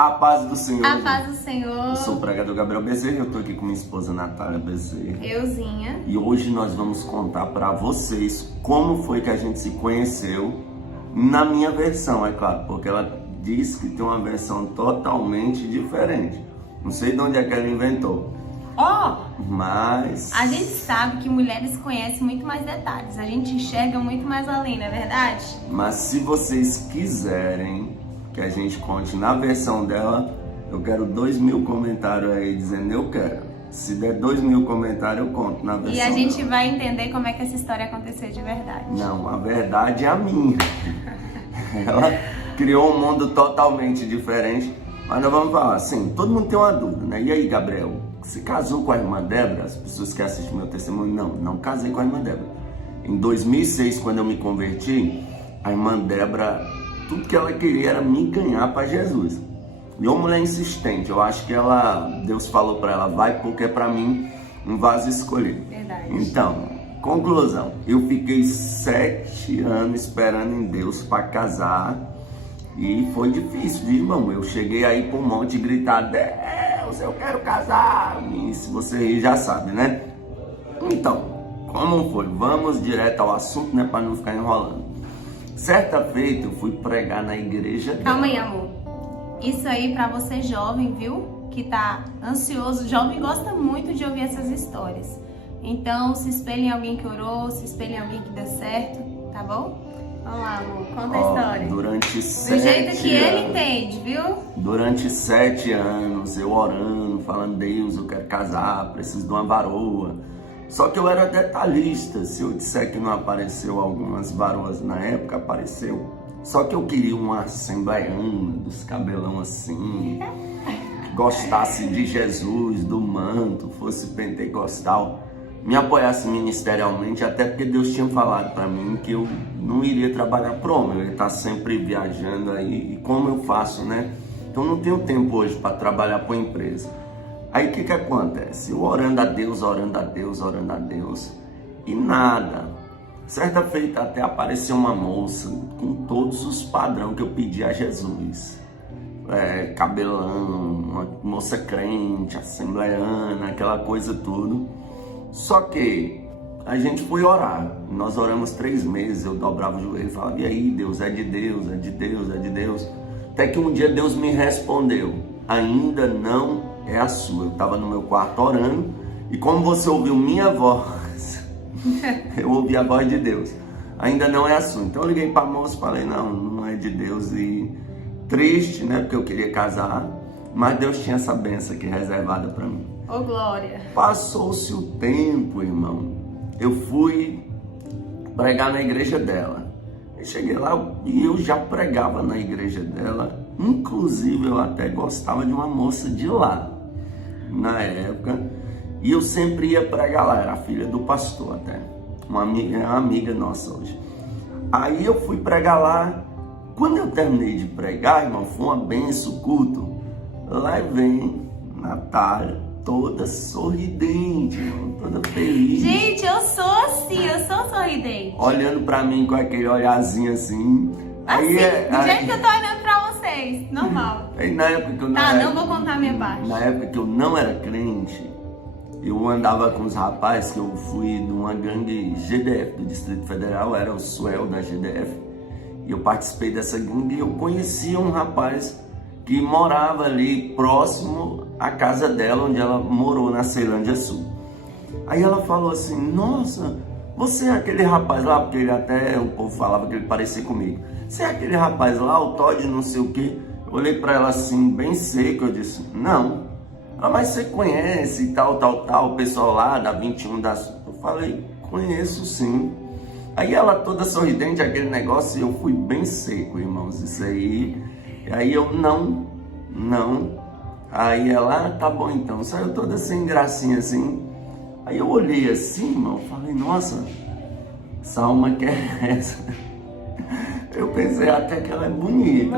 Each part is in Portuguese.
A paz do Senhor. A paz do Senhor. Eu sou o pregador Gabriel Bezerra, eu tô aqui com minha esposa Natália Bezerra. Euzinha. E hoje nós vamos contar para vocês como foi que a gente se conheceu, na minha versão, é claro, porque ela diz que tem uma versão totalmente diferente. Não sei de onde é que ela inventou. Mas A gente sabe que mulheres conhecem muito mais detalhes. A gente enxerga muito mais além, não é verdade? Mas se vocês quiserem que a gente conte na versão dela, eu quero 2.000 comentários aí dizendo eu quero. Se der 2.000 comentários, eu conto na versão E a gente dela. vai entender como é que essa história aconteceu de verdade. Não, a verdade é a minha. Ela criou um mundo totalmente diferente. Mas nós vamos falar assim, todo mundo tem uma dúvida, né? E aí, Gabriel, você casou com a irmã Débora? As pessoas que assistem meu testemunho, não casei com a irmã Débora. Em 2006, quando eu me converti, a irmã Débora, tudo que ela queria era me ganhar para Jesus. E uma mulher insistente, eu acho que Deus falou para ela, vai porque é para mim um vaso escolhido. Verdade. Então, conclusão, eu fiquei 7 anos esperando em Deus para casar e foi difícil, viu, irmão? Eu cheguei aí para um monte e gritar, Deus, eu quero casar. E se você rir, já sabe, né? Então, como foi? Vamos direto ao assunto, né, para não ficar enrolando. Certa feita eu fui pregar na igreja dela. Calma aí, amor. Isso aí pra você jovem, viu? Que tá ansioso. Jovem gosta muito de ouvir essas histórias. Então, se espelhe em alguém que orou, se espelhe em alguém que deu certo, tá bom? Vamos lá, amor. Conta a história. Durante 7 Do jeito que ele anos, entende, viu? Durante 7 anos, eu orando, falando, Deus, eu quero casar, preciso de uma varoa. Só que eu era detalhista, se eu disser que não apareceu algumas varoas na época, apareceu. Só que eu queria uma assembleiana, dos cabelão assim, que gostasse de Jesus, do manto, fosse pentecostal, me apoiasse ministerialmente, até porque Deus tinha falado para mim que eu não iria trabalhar para homem, eu ia estar sempre viajando aí, e como eu faço, né? Então não tenho tempo hoje para trabalhar para uma empresa. Aí o que acontece? Eu orando a Deus, orando a Deus, orando a Deus, e nada. Certa feita até apareceu uma moça com todos os padrões que eu pedi a Jesus. Cabelão, uma moça crente, assembleiana, aquela coisa tudo. Só que a gente foi orar, nós oramos 3 meses, eu dobrava o joelho e falava, e aí Deus, é de Deus, é de Deus, é de Deus. Até que um dia Deus me respondeu, ainda não é a sua. Eu estava no meu quarto orando, e como você ouviu minha voz, eu ouvi a voz de Deus, ainda não é a sua. Então eu liguei para a moça e falei, não é de Deus, e triste, né, porque eu queria casar, mas Deus tinha essa benção aqui reservada para mim. Ô, glória. Passou-se o tempo, irmão, eu fui pregar na igreja dela. Eu cheguei lá e eu já pregava na igreja dela, inclusive eu até gostava de uma moça de lá, na época, e eu sempre ia pregar lá, era a filha do pastor até, uma amiga nossa hoje. Aí eu fui pregar lá, quando eu terminei de pregar, irmão, foi uma benção, culto, lá vem Natália, toda sorridente, irmão, toda feliz. Gente, eu sou assim, eu sou sorridente. Olhando pra mim com aquele olhazinho assim. Assim, do aí, jeito que eu tô olhando pra vocês, normal. Aí na época que eu Tá, não vou contar a minha parte. Na época que eu não era crente, eu andava com os rapazes, que eu fui de uma gangue GDF do Distrito Federal, era o Suel da GDF. E eu participei dessa gangue e eu conhecia um rapaz que morava ali próximo à casa dela, onde ela morou, na Ceilândia Sul. Aí ela falou assim, nossa, você é aquele rapaz lá, porque ele até, o povo falava que ele parecia comigo. Você é aquele rapaz lá, o Todd não sei o quê? Eu olhei pra ela assim, bem seco, eu disse, não. Ela, mas você conhece tal, o pessoal lá da 21 da Sul? Eu falei, conheço sim. Aí ela toda sorridente, aquele negócio, e eu fui bem seco, irmãos, isso aí. E aí eu, não. Aí ela, tá bom então, saiu toda sem gracinha assim. Aí eu olhei assim, irmão, falei, nossa, essa alma que é essa? Eu pensei até que ela é bonita.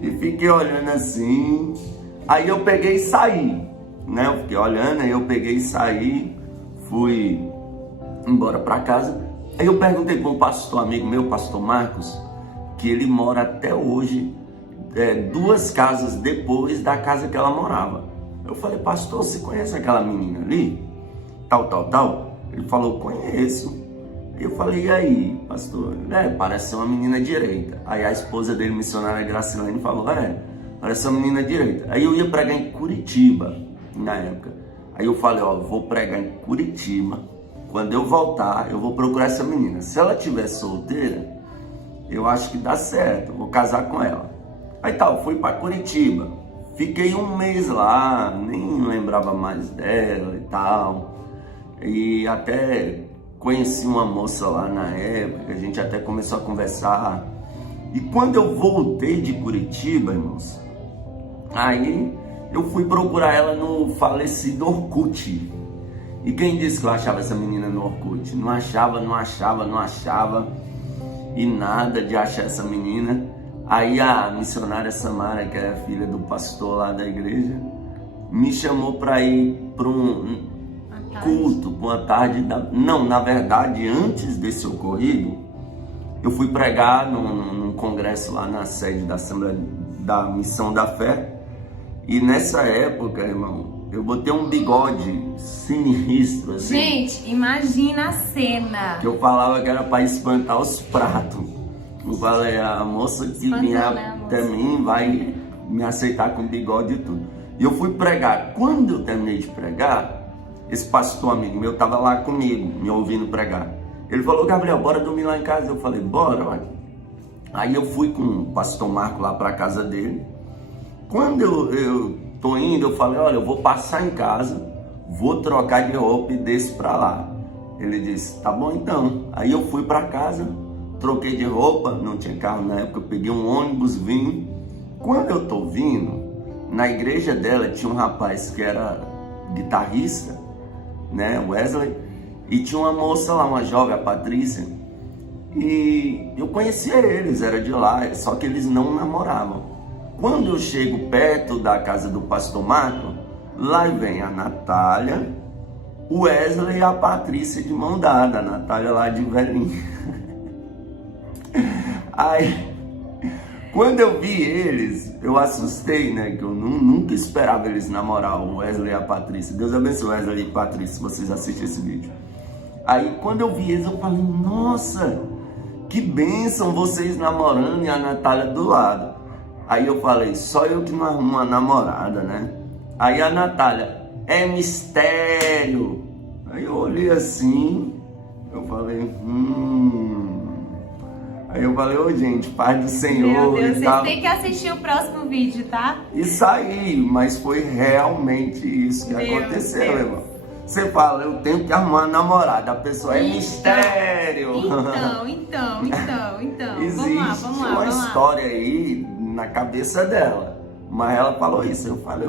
E fiquei olhando assim. Aí eu peguei e saí, né? Eu fiquei olhando, aí eu peguei e saí, fui embora pra casa. Aí eu perguntei para um pastor amigo meu, pastor Marcos, que ele mora até hoje 2 casas depois da casa que ela morava. Eu falei, pastor, você conhece aquela menina ali? Tal. Ele falou, conheço. Eu falei, e aí, pastor? Parece ser uma menina direita. Aí a esposa dele, missionária Gracilene, falou, parece ser uma menina direita. Aí eu ia pregar em Curitiba, na época. Aí eu falei, vou pregar em Curitiba. Quando eu voltar, eu vou procurar essa menina. Se ela estiver solteira, eu acho que dá certo, eu vou casar com ela. Aí eu fui para Curitiba. Fiquei 1 mês lá, nem lembrava mais dela e tal. E até conheci uma moça lá na época, a gente até começou a conversar. E quando eu voltei de Curitiba, irmãos, aí eu fui procurar ela no falecido Orkut. E quem disse que eu achava essa menina no Orkut? Não achava. E nada de achar essa menina. Aí a missionária Samara, que é filha do pastor lá da igreja, me chamou para ir para um culto, para uma tarde. Não, na verdade, antes desse ocorrido, eu fui pregar num congresso lá na sede da Assembleia da Missão da Fé. E nessa época, irmão, eu botei um bigode sinistro, assim. Gente, imagina a cena. Que eu falava que era para espantar os pratos. Eu falei, a moça que vinha até mim vai me aceitar com bigode e tudo. E eu fui pregar. Quando eu terminei de pregar, esse pastor amigo meu estava lá comigo, me ouvindo pregar. Ele falou, Gabriel, bora dormir lá em casa. Eu falei, bora, vai. Aí eu fui com o pastor Marco lá para a casa dele. Quando eu tô indo, eu falei, olha, eu vou passar em casa, vou trocar de roupa e desço para lá. Ele disse, tá bom então. Aí eu fui para casa, troquei de roupa, não tinha carro na época, eu peguei um ônibus, vim. Quando eu tô vindo, na igreja dela tinha um rapaz que era guitarrista, né, Wesley, e tinha uma moça lá, uma jovem, a Patrícia, e eu conhecia eles, era de lá, só que eles não namoravam. Quando eu chego perto da casa do pastor Marco, lá vem a Natália, o Wesley e a Patrícia de mão dada, a Natália lá de velhinha. Aí, quando eu vi eles, eu assustei, né? Que eu nunca esperava eles namorar, o Wesley e a Patrícia. Deus abençoe Wesley e Patrícia, se vocês assistem esse vídeo. Aí, quando eu vi eles, eu falei, nossa, que bênção vocês namorando e a Natália do lado. Aí eu falei, só eu que não arrumo uma namorada, né? Aí a Natália, é mistério. Aí eu olhei assim, eu falei, Aí eu falei, ô gente, paz do Senhor. Meu Deus, e tal. vocês têm que assistir o próximo vídeo, tá? E saí, mas foi realmente isso que aconteceu, irmão. Você fala, eu tenho que arrumar uma namorada, a pessoa é mistério. Então. Existe vamos lá. uma história aí na cabeça dela, mas ela falou isso, eu falei,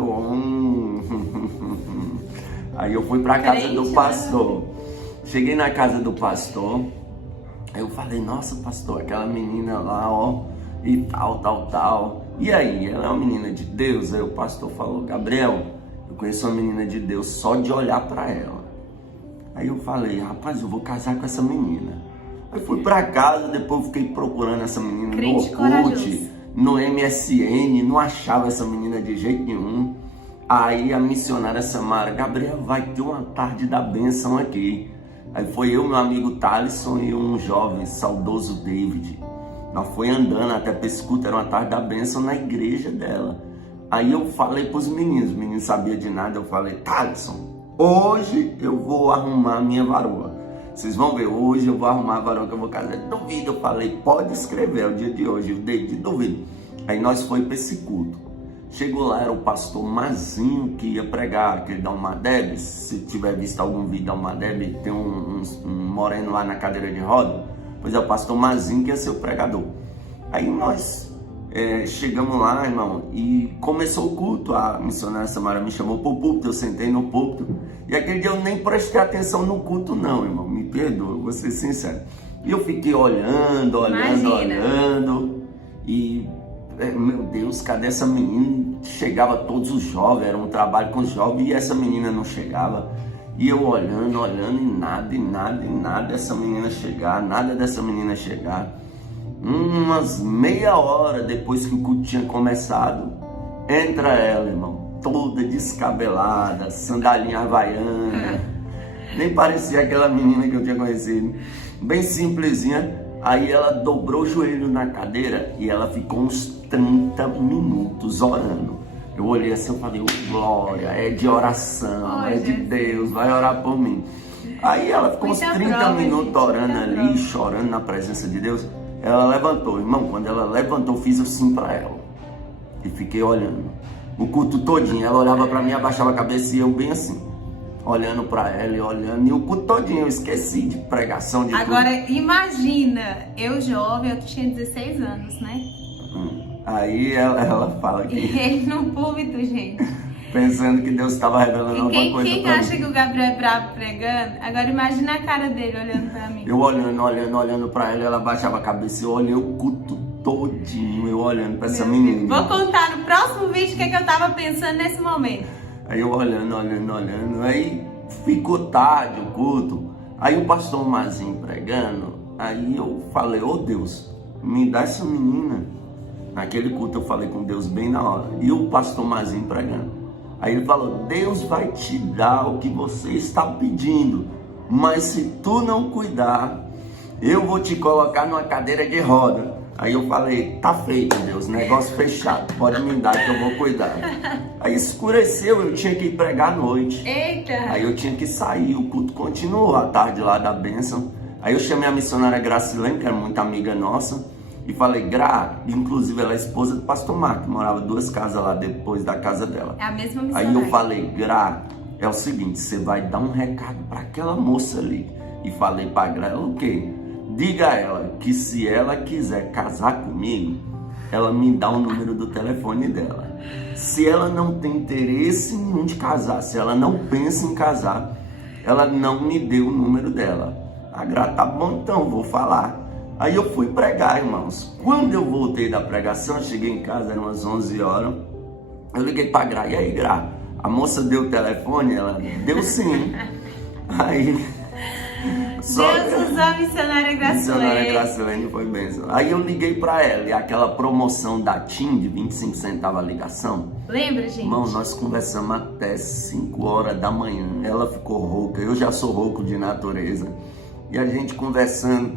Aí eu fui pra casa do pastor. Cheguei na casa do pastor. Aí eu falei, nossa pastor, aquela menina lá, e tal. E aí, ela é uma menina de Deus? Aí o pastor falou, Gabriel, eu conheço uma menina de Deus só de olhar pra ela. Aí eu falei, rapaz, eu vou casar com essa menina. Aí fui pra casa, depois eu fiquei procurando essa menina no Orkut, no MSN, não achava essa menina de jeito nenhum. Aí a missionária Samara, Gabriel, vai ter uma tarde da bênção aqui. Aí foi eu, meu amigo Thalisson e um jovem, saudoso David. Nós foi andando até Pescuta, era uma tarde da bênção na igreja dela. Aí eu falei pros meninos, os meninos não sabiam de nada, eu falei, Thalisson, hoje eu vou arrumar a minha varoa. Vocês vão ver, hoje eu vou arrumar a varoa que eu vou casar. Duvido, eu falei, pode escrever, é o dia de hoje, o David, duvido. Aí nós foi para esse culto. Chegou lá, era o pastor Mazinho que ia pregar, aquele da Almadeb. Se tiver visto algum vídeo da Almadeb, tem um moreno lá na cadeira de roda. Pois é, o pastor Mazinho que ia ser o pregador. Aí nós chegamos lá, irmão, e começou o culto. A missionária Samara me chamou pro púlpito, eu sentei no púlpito. E aquele dia eu nem prestei atenção no culto não, irmão, me perdoa, vou ser sincero. E eu fiquei olhando. E, meu Deus, cadê essa menina? Chegava todos os jovens, era um trabalho com os jovens, e essa menina não chegava. E eu olhando, e nada essa menina chegar, nada dessa menina chegar. Umas meia hora depois que o culto tinha começado, entra ela, irmão, toda descabelada, sandalinha havaiana, nem parecia aquela menina que eu tinha conhecido, bem simplesinha. Aí ela dobrou o joelho na cadeira e ela ficou uns 30 minutos orando. Eu olhei assim e falei, oh, glória, é de oração, é de Deus, vai orar por mim. Aí ela ficou uns 30 minutos orando ali, chorando na presença de Deus. Ela levantou, irmão, quando ela levantou, eu fiz assim pra ela. E fiquei olhando. O culto todinho, ela olhava pra mim, abaixava a cabeça e eu bem assim. Olhando pra ela e olhando. E o culto todinho, eu esqueci de pregação, de Agora, tudo. imagina, eu jovem, eu tinha 16 anos, né? Aí ela fala que... E ele no púlpito, gente. Pensando que Deus estava revelando alguma coisa pra mim. Quem acha que o Gabriel é bravo pregando? Agora imagina a cara dele olhando pra mim. Eu olhando pra ela, ela baixava a cabeça. Eu olhei o culto todinho, eu olhando pra essa menina. Vou contar no próximo vídeo o que eu tava pensando nesse momento. Aí eu olhando. Aí ficou tarde o culto. Aí o pastor Mazinho pregando. Aí eu falei, ô Deus, me dá essa menina. Naquele culto eu falei com Deus bem na hora. E o pastor Mazinho pregando. Aí ele falou, Deus vai te dar o que você está pedindo. Mas se tu não cuidar, eu vou te colocar numa cadeira de roda. Aí eu falei, tá feito, Deus, negócio fechado. Pode me dar que eu vou cuidar. Aí escureceu, eu tinha que ir pregar à noite. Eita! Aí eu tinha que sair, o culto continuou à tarde lá da bênção. Aí eu chamei a missionária Gracilene, que era muito amiga nossa. E falei, Gra, inclusive ela é esposa do pastor Marco, que morava 2 casas lá depois da casa dela. É a mesma missionária. Aí eu falei, Gra, é o seguinte, você vai dar um recado para aquela moça ali. E falei pra Gra, ela o quê? Diga a ela que se ela quiser casar comigo, ela me dá o número do telefone dela. Se ela não tem interesse nenhum de casar, se ela não pensa em casar, ela não me deu o número dela. A Gra, tá bom então, vou falar. Aí eu fui pregar, irmãos. Quando eu voltei da pregação, cheguei em casa, eram umas 11 horas. Eu liguei pra Gra, e aí Gra, a moça deu o telefone? Ela deu sim. Aí... Deus usou a missionária Gracilene. Missionária Gracilene foi bênção. Aí eu liguei pra ela, e aquela promoção da TIM de 25 centavos a ligação. Lembra, gente? Irmão, nós conversamos até 5 horas da manhã. Ela ficou rouca, eu já sou rouco de natureza. E a gente conversando.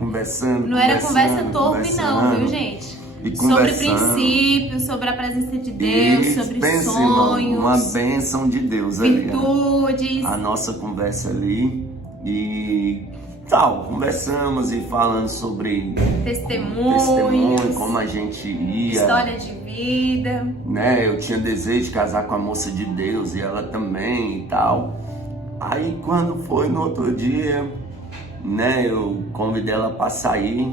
Não era conversa torpe não, viu, gente? Sobre princípios, sobre a presença de Deus, sobre sonhos. Irmão, uma bênção de Deus ali. Virtudes. A nossa conversa ali. E tal, conversamos e falando sobre testemunho, como a gente ia. História de vida. Né, eu tinha desejo de casar com a moça de Deus e ela também e tal. Aí quando foi no outro dia... né, eu convidei ela para sair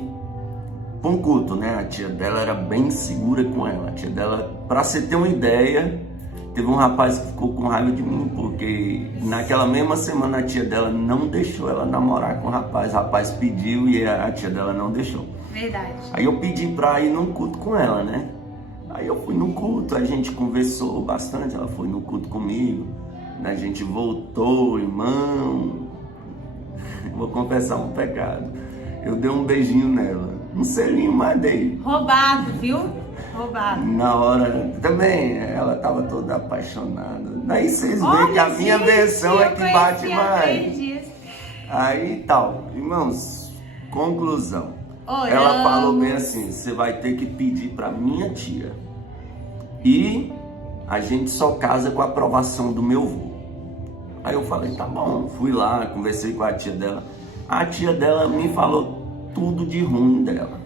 para um culto, né? A tia dela era bem segura com ela. A tia dela, para você ter uma ideia, teve um rapaz que ficou com raiva de mim, porque naquela mesma semana a tia dela não deixou ela namorar com o rapaz. O rapaz pediu e a tia dela não deixou. Verdade. Aí eu pedi para ir num culto com ela, né? Aí eu fui no culto, a gente conversou bastante, ela foi no culto comigo, né? A gente voltou, irmão. Vou confessar um pecado. Eu dei um beijinho nela. Um selinho, mas dei. Roubado, viu? Roubado. Na hora, também, ela tava toda apaixonada. Daí vocês veem que a minha versão é que bate mais. Aí tal. Irmãos, conclusão. Ela falou bem assim, você vai ter que pedir pra minha tia. E a gente só casa com a aprovação do meu avô. Aí eu falei, tá bom, fui lá, conversei com a tia dela. A tia dela me falou tudo de ruim dela.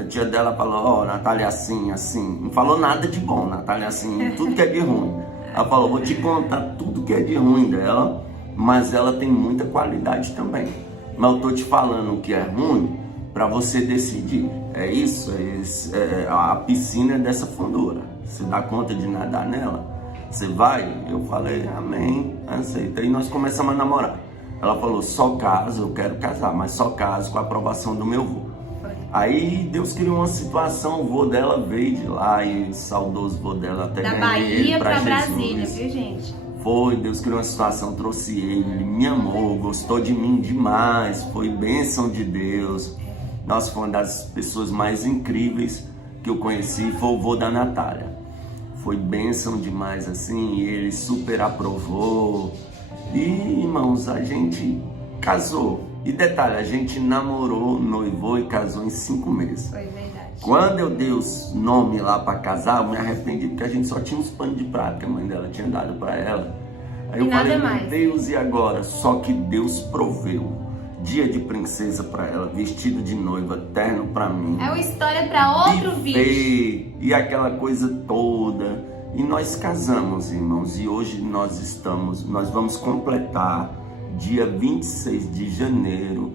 A tia dela falou, ó, Natália assim, assim. Não falou nada de bom, Natália assim, tudo que é de ruim. Ela falou, vou te contar tudo que é de ruim dela, mas ela tem muita qualidade também. Mas eu tô te falando o que é ruim pra você decidir. É isso, a piscina é dessa fundura. Você dá conta de nadar nela? Você vai? Eu falei, amém, aceita. E nós começamos a namorar. Ela falou, só caso, eu quero casar, mas só caso com a aprovação do meu avô. Aí Deus criou uma situação, o vô dela veio de lá, e o saudoso vô dela até ganhei ele pra Brasília, viu, gente? Foi, Deus criou uma situação, trouxe ele me amou, gostou de mim demais, foi bênção de Deus. Nossa, foi uma das pessoas mais incríveis que eu conheci, foi o vô da Natália. Foi bênção demais, assim, e ele super aprovou. E, irmãos, a gente casou. E detalhe, a gente namorou, noivou e casou em 5 meses. Foi verdade. Quando eu dei os nomes lá para casar, eu me arrependi, porque a gente só tinha uns panos de prata que a mãe dela tinha dado para ela. Aí eu falei, meu Deus, e agora? Só que Deus proveu. Dia de princesa para ela, vestido de noiva, terno para mim. É uma história para outro vídeo. E aquela coisa toda. E nós casamos, irmãos, e hoje nós vamos completar, dia 26 de janeiro,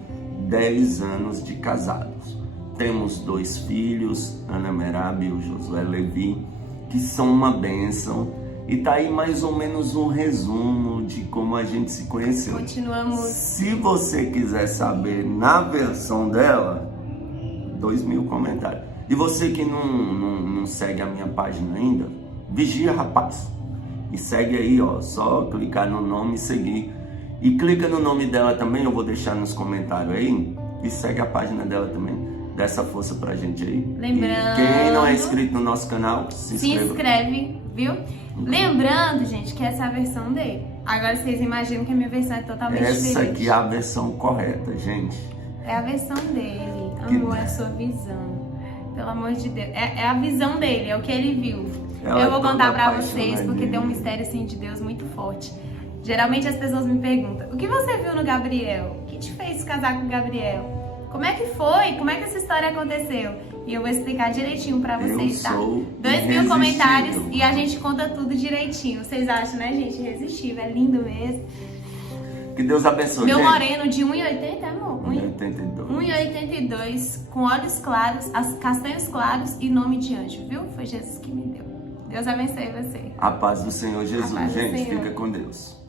10 anos de casados. Temos 2 filhos, Ana Merab e o Josué Levi, que são uma bênção. E tá aí mais ou menos um resumo de como a gente se conheceu. Continuamos. Se você quiser saber na versão dela, 2.000 comentários. E você que não segue a minha página ainda, vigia, rapaz. E segue aí, ó. Só clicar no nome e seguir. E clica no nome dela também, eu vou deixar nos comentários aí. E segue a página dela também. Dá essa força pra gente aí. Lembrando. E quem não é inscrito no nosso canal, se inscreve, viu? Lembrando, gente, que essa é a versão dele. Agora vocês imaginam que a minha versão é totalmente diferente. Essa aqui é a versão correta, gente. É a versão dele. Amor, é a sua visão. Pelo amor de Deus. É a visão dele, é o que ele viu. Eu vou contar pra vocês, porque tem um mistério assim de Deus muito forte. Geralmente as pessoas me perguntam, o que você viu no Gabriel? O que te fez casar com o Gabriel? Como é que foi? Como é que essa história aconteceu? E eu vou explicar direitinho pra vocês, tá? 2.000 comentários e a gente conta tudo direitinho. Vocês acham, né, gente? Irresistível, é lindo mesmo. Que Deus abençoe, Meu gente. moreno de 1,80, amor? 1,82. 1,82, com olhos claros, castanhos claros e nome de anjo, viu? Foi Jesus que me deu. Deus abençoe você. A paz do Senhor Jesus, A paz do gente. Senhor. Fica com Deus.